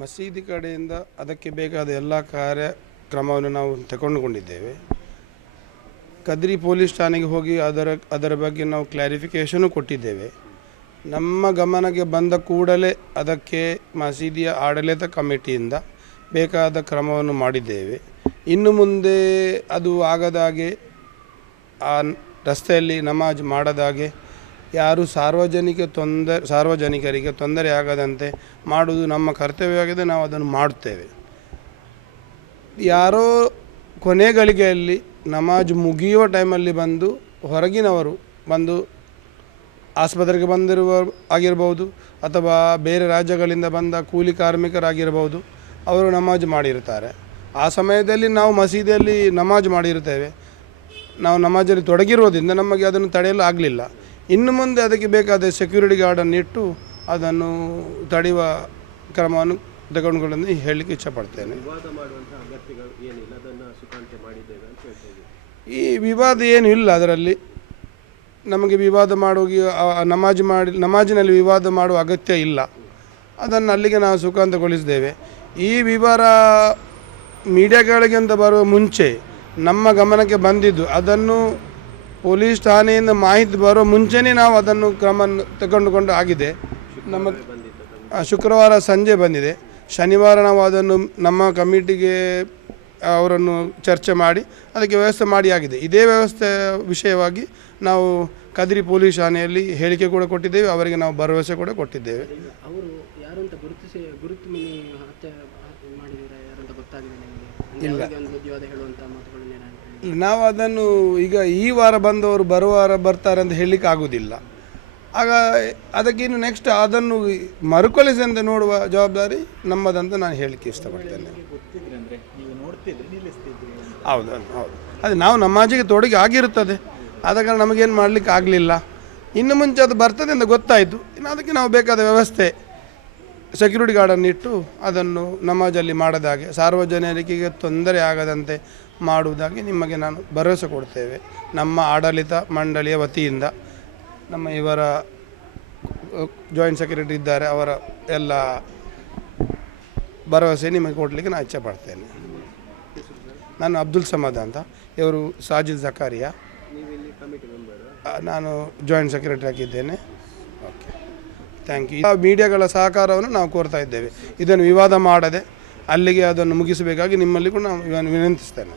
ಮಸೀದಿ ಕಡೆಯಿಂದ ಅದಕ್ಕೆ ಬೇಕಾದ ಎಲ್ಲ ಕಾರ್ಯಕ್ರಮವನ್ನು ನಾವು ತಗೊಂಡುಕೊಂಡಿದ್ದೇವೆ ಕದ್ರಿ ಪೊಲೀಸ್ ಠಾಣೆಗೆ ಹೋಗಿ ಅದರ ಅದರ ಬಗ್ಗೆ ನಾವು ಕ್ಲಾರಿಫಿಕೇಷನು ಕೊಟ್ಟಿದ್ದೇವೆ. ನಮ್ಮ ಗಮನಕ್ಕೆ ಬಂದ ಕೂಡಲೇ ಅದಕ್ಕೆ ಮಸೀದಿಯ ಆಡಳಿತ ಕಮಿಟಿಯಿಂದ ಬೇಕಾದ ಕ್ರಮವನ್ನು ಮಾಡಿದ್ದೇವೆ. ಇನ್ನು ಮುಂದೆ ಅದು ಆಗದಾಗೆ ಆ ರಸ್ತೆಯಲ್ಲಿ ನಮಾಜ್ ಮಾಡದಾಗೆ ಯಾರು ಸಾರ್ವಜನಿಕ ತೊಂದರೆ ಸಾರ್ವಜನಿಕರಿಗೆ ತೊಂದರೆ ಆಗದಂತೆ ಮಾಡುವುದು ನಮ್ಮ ಕರ್ತವ್ಯವಾಗಿದೆ, ನಾವು ಅದನ್ನು ಮಾಡುತ್ತೇವೆ. ಯಾರೋ ಕೊನೆ ಗಳಿಗೆಯಲ್ಲಿ ನಮಾಜ್ ಮುಗಿಯುವ ಟೈಮಲ್ಲಿ ಬಂದು ಹೊರಗಿನವರು ಬಂದು ಆಸ್ಪತ್ರೆಗೆ ಬಂದಿರುವ ಆಗಿರ್ಬೋದು ಅಥವಾ ಬೇರೆ ರಾಜ್ಯಗಳಿಂದ ಬಂದ ಕೂಲಿ ಕಾರ್ಮಿಕರಾಗಿರ್ಬೋದು, ಅವರು ನಮಾಜ್ ಮಾಡಿರ್ತಾರೆ ಆ ಸಮಯದಲ್ಲಿ ನಾವು ಮಸೀದಿಯಲ್ಲಿ ನಮಾಜ್ ಮಾಡಿರ್ತೇವೆ ನಾವು ನಮಾಜಲ್ಲಿ ತೊಡಗಿರೋದ್ರಿಂದ ನಮಗೆ ಅದನ್ನು ತಡೆಯಲು ಆಗಲಿಲ್ಲ. ಇನ್ನು ಮುಂದೆ ಅದಕ್ಕೆ ಬೇಕಾದ ಸೆಕ್ಯೂರಿಟಿ ಗಾರ್ಡನ್ನು ಇಟ್ಟು ಅದನ್ನು ತಡೆಯುವ ಕ್ರಮವನ್ನು ತೆಗೆದುಕೊಳ್ಳಲು ಹೇಳಲಿಕ್ಕೆ ಇಷ್ಟಪಡ್ತೇನೆ. ಈ ವಿವಾದ ಏನು ಇಲ್ಲ ಅದರಲ್ಲಿ. ನಮಗೆ ವಿವಾದ ಮಾಡುವ ನಮಾಜ್ ಮಾಡಿ ನಮಾಜಿನಲ್ಲಿ ವಿವಾದ ಮಾಡುವ ಅಗತ್ಯ ಇಲ್ಲ. ಅದನ್ನು ಅಲ್ಲಿಗೆ ನಾವು ಸುಖಾಂತಗೊಳಿಸಿದ್ದೇವೆ. ಈ ವಿವರ ಮೀಡಿಯಾಗಳಿಗೆ ಅಂತ ಬರುವ ಮುಂಚೆ ನಮ್ಮ ಗಮನಕ್ಕೆ ಬಂದಿದ್ದು ಅದನ್ನು ಪೊಲೀಸ್ ಠಾಣೆಯಿಂದ ಮಾಹಿತಿ ಬರೋ ಮುಂಚೆನೇ ನಾವು ಅದನ್ನು ಕ್ರಮ ತಗೊಂಡುಕೊಂಡು ಆಗಿದೆ. ನಮ್ಮ ಶುಕ್ರವಾರ ಸಂಜೆ ಬಂದಿದೆ. ಶನಿವಾರ ನಾವು ಅದನ್ನು ನಮ್ಮ ಕಮಿಟಿಗೆ ಅವರನ್ನು ಚರ್ಚೆ ಮಾಡಿ ಅದಕ್ಕೆ ವ್ಯವಸ್ಥೆ ಮಾಡಿ ಆಗಿದೆ. ಇದೇ ವ್ಯವಸ್ಥೆ ವಿಷಯವಾಗಿ ನಾವು ಕದ್ರಿ ಪೊಲೀಸ್ ಠಾಣೆಯಲ್ಲಿ ಹೇಳಿಕೆ ಕೂಡ ಕೊಟ್ಟಿದ್ದೇವೆ. ಅವರಿಗೆ ನಾವು ಭರವಸೆ ಕೂಡ ಕೊಟ್ಟಿದ್ದೇವೆ. ಅವರು ಯಾರು ಅಂತ ಗುರುತಿಸಿ, ಗುರುತು ಮಾಡಿದ್ದೀರಾ ಗೊತ್ತಾಗಿದೆ ನಿಮಗೆ? ಒಂದು ಬುದ್ಧಿವಾದ ಹೇಳುವಂಥ ನಾವು ಅದನ್ನು ಈಗ ಈ ವಾರ ಬಂದವರು ಬರುವ ವಾರ ಬರ್ತಾರೆ ಅಂತ ಹೇಳಲಿಕ್ಕೆ ಆಗುವುದಿಲ್ಲ ಆಗ ಅದಕ್ಕಿನ್ನು ನೆಕ್ಸ್ಟ್ ಅದನ್ನು ಮರುಕಳಿಸಿ ಅಂತ ನೋಡುವ ಜವಾಬ್ದಾರಿ ನಮ್ಮದಂತ ನಾನು ಹೇಳಲಿಕ್ಕೆ ಇಷ್ಟಪಡ್ತೇನೆ. ಹೌದೌದು ನೀವು ನೋಡ್ತಿದ್ರಿ ನಿಲ್ಲಿಸ್ತಿದ್ರಿ ಹೌದು ಅದು ಹೌದು. ಅದೇ ನಾವು ನಮ್ಮಾಜಿಗೆ ತೊಡಗಿ ಆಗಿರುತ್ತದೆ. ಆದ ಕಾರಣ ನಮಗೇನು ಮಾಡಲಿಕ್ಕೆ ಆಗಲಿಲ್ಲ. ಇನ್ನು ಮುಂಚೆ ಅದು ಬರ್ತದೆ ಅಂತ ಗೊತ್ತಾಯಿತು. ಇನ್ನು ಅದಕ್ಕೆ ನಾವು ಬೇಕಾದ ವ್ಯವಸ್ಥೆ ಸೆಕ್ಯೂರಿಟಿ ಗಾರ್ಡನ್ನು ಇಟ್ಟು ಅದನ್ನು ನಮಾಜಲ್ಲಿ ಮಾಡದ ಹಾಗೆ ಸಾರ್ವಜನಿಕರಿಗೆ ತೊಂದರೆ ಆಗದಂತೆ ಮಾಡುವುದಾಗಿ ನಿಮಗೆ ನಾನು ಭರವಸೆ ಕೊಡ್ತೇವೆ. ನಮ್ಮ ಆಡಳಿತ ಮಂಡಳಿಯ ವತಿಯಿಂದ ನಮ್ಮ ಇವರ ಜಾಯಿಂಟ್ ಸೆಕ್ರೆಟರಿ ಇದ್ದಾರೆ ಅವರ ಎಲ್ಲ ಭರವಸೆ ನಿಮಗೆ ಕೊಡಲಿಕ್ಕೆ ನಾನು ಇಚ್ಛೆ ಪಡ್ತೇನೆ. ನಾನು ಅಬ್ದುಲ್ ಸಮದ್ ಅಂತ. ಇವರು ಸಾಜಿದ್ ಜಕಾರಿಯಾ. ನಾನು ಜಾಯಿಂಟ್ ಸೆಕ್ರೆಟರಿ ಆಗಿದ್ದೇನೆ. Thank you. ಮೀಡಿಯಾಗಳ ಸಹಕಾರವನ್ನು ನಾವು ಕೋರ್ತಾ ಇದ್ದೇವೆ. ಇದನ್ನು ವಿವಾದ ಮಾಡದೆ ಅಲ್ಲಿಗೆ ಅದನ್ನು ಮುಗಿಸಬೇಕಾಗಿ ನಿಮ್ಮಲ್ಲಿ ಕೂಡ ನಾನು ವಿನಂತಿಸ್ತೇನೆ.